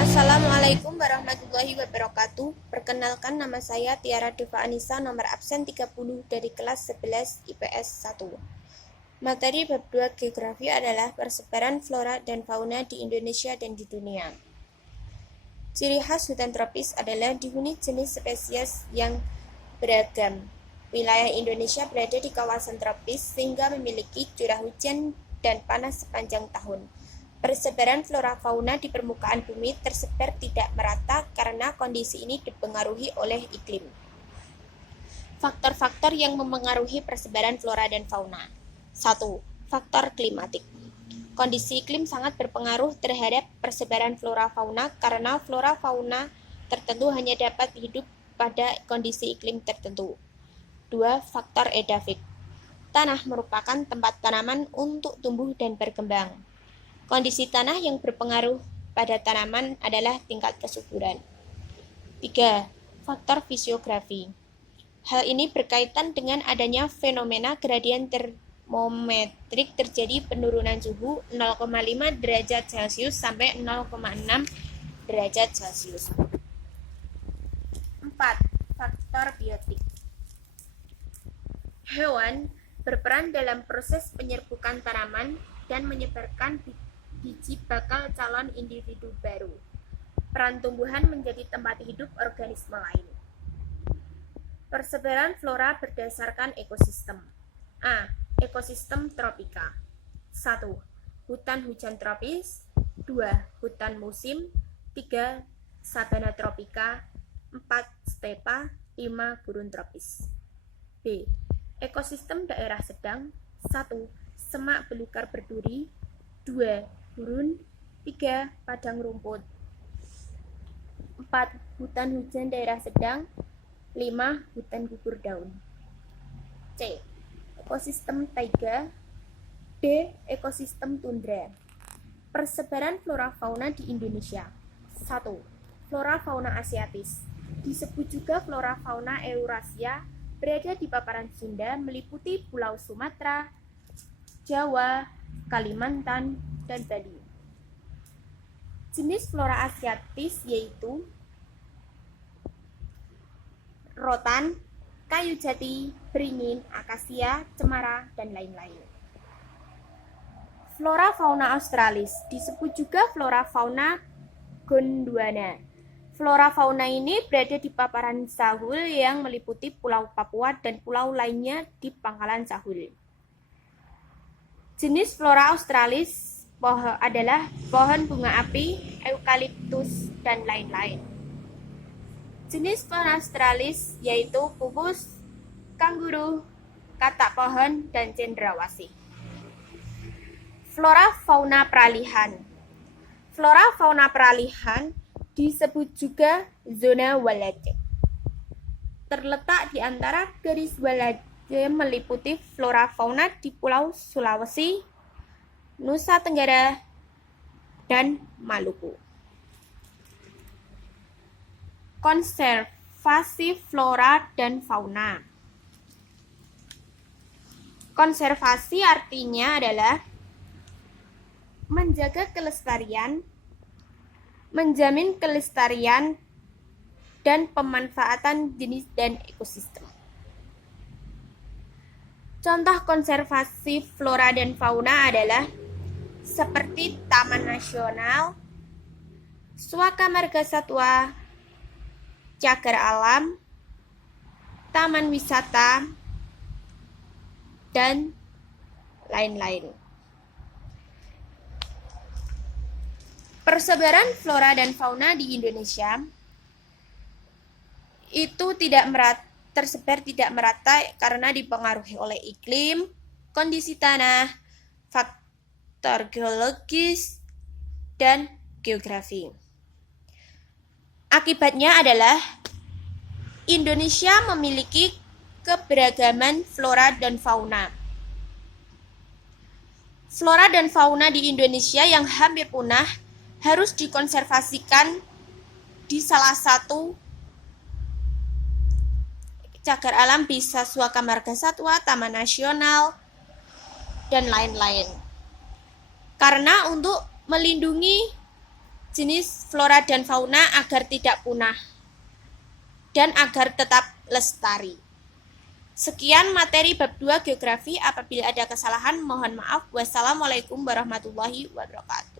Assalamualaikum warahmatullahi wabarakatuh. Perkenalkan, nama saya Tiara Deva Anissa, nomor absen 30 dari kelas 11 IPS 1. Materi bab 2 Geografi adalah persebaran flora dan fauna di Indonesia dan di dunia. Ciri khas hutan tropis adalah dihuni jenis spesies yang beragam. Wilayah Indonesia berada di kawasan tropis sehingga memiliki curah hujan dan panas sepanjang tahun. Persebaran flora fauna di permukaan bumi tersebar tidak merata karena kondisi ini dipengaruhi oleh iklim. Faktor-faktor yang memengaruhi persebaran flora dan fauna. 1. Faktor klimatik. Kondisi iklim sangat berpengaruh terhadap persebaran flora fauna karena flora fauna tertentu hanya dapat hidup pada kondisi iklim tertentu. 2. Faktor edafik. Tanah merupakan tempat tanaman untuk tumbuh dan berkembang. Kondisi tanah yang berpengaruh pada tanaman adalah tingkat kesuburan. 3. Faktor fisiografi. Hal ini berkaitan dengan adanya fenomena gradien termometrik, terjadi penurunan suhu 0,5 derajat Celcius sampai 0,6 derajat Celcius. 4. Faktor biotik. Hewan berperan dalam proses penyerbukan tanaman dan menyebarkan biji bakal calon individu baru. Peran tumbuhan menjadi tempat hidup organisme lain. Persebaran flora berdasarkan ekosistem. A. Ekosistem tropika. 1. Hutan hujan tropis. 2. Hutan musim. 3. Sabana tropika. 4. Stepa. 5. Gurun tropis. B. Ekosistem daerah sedang. 1. Semak belukar berduri. 2. Gurun. 3. Padang rumput. 4. Hutan hujan daerah sedang. 5. Hutan gugur daun. C. Ekosistem taiga. D. Ekosistem tundra. Persebaran flora fauna di Indonesia. 1. Flora fauna asiatis. Disebut juga flora fauna Eurasia, berada di paparan Sunda, meliputi Pulau Sumatera, Jawa, Kalimantan, dan Bali. Jenis flora asiatis yaitu rotan, kayu jati, beringin, akasia, cemara, dan lain-lain. Flora fauna australis disebut juga flora fauna Gondwana. Flora fauna ini berada di paparan Sahul yang meliputi Pulau Papua dan pulau lainnya di pangkalan Sahul. Jenis flora australis adalah pohon bunga api, eukaliptus, dan lain-lain. Jenis flora australis yaitu pupus, kanguru, katak pohon, dan cendrawasih. Flora fauna peralihan. Flora fauna peralihan disebut juga zona Wallacea. Terletak di antara garis Wallacea, meliputi flora fauna di Pulau Sulawesi, Nusa Tenggara, dan Maluku. Konservasi flora dan fauna. Konservasi artinya adalah menjaga kelestarian, menjamin kelestarian, dan pemanfaatan jenis dan ekosistem. Contoh konservasi flora dan fauna adalah seperti Taman Nasional, Suaka Marga Satwa, Cagar Alam, Taman Wisata, dan lain-lain. Persebaran flora dan fauna di Indonesia itu tersebar tidak merata karena dipengaruhi oleh iklim, kondisi tanah, faktor geologis, dan geografi. Akibatnya adalah Indonesia memiliki keberagaman flora dan fauna. Flora dan fauna di Indonesia yang hampir punah harus dikonservasikan di salah satu cagar alam, bisa Suaka Marga Satwa, Taman Nasional, dan lain-lain. Karena untuk melindungi jenis flora dan fauna agar tidak punah dan agar tetap lestari. Sekian materi bab 2 geografi. Apabila ada kesalahan, mohon maaf. Wassalamualaikum warahmatullahi wabarakatuh.